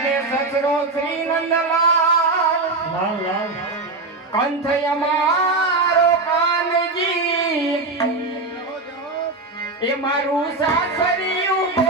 અને સસરો શ્રી નંદલાલ લાલ. અમારો કાનજી. એ મારું સાસરિયું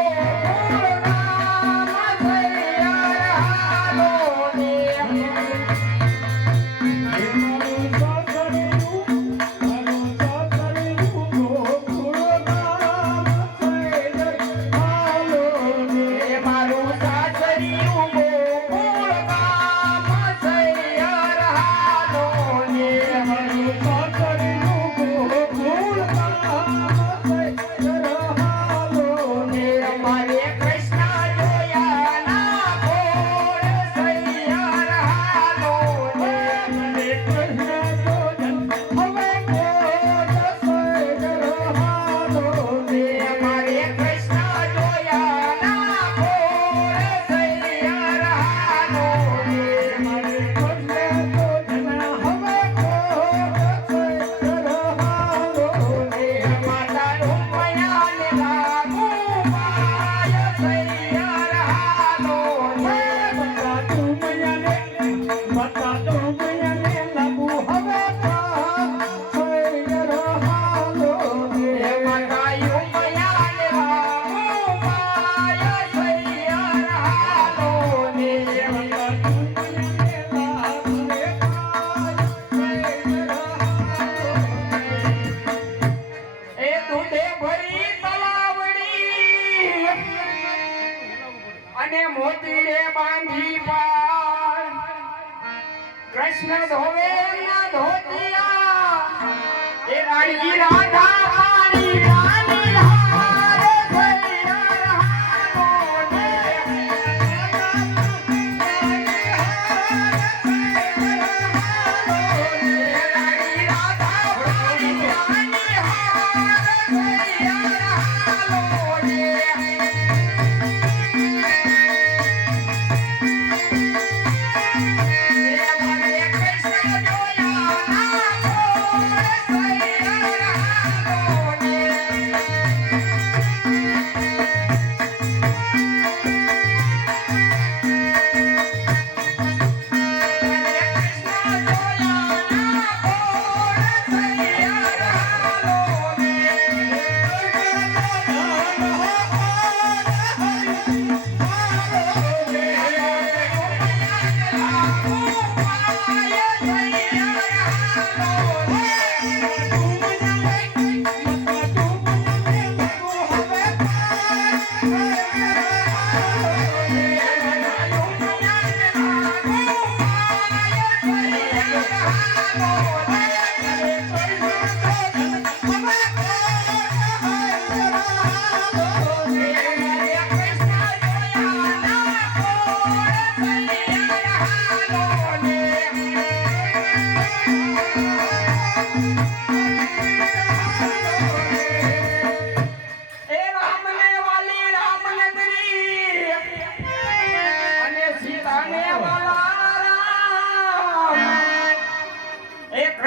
અને મોતી રે બાંધી પાર કૃષ્ણ ધોવે ના ધોતિયા એ રાણી Radha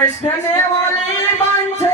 Es que me volví manche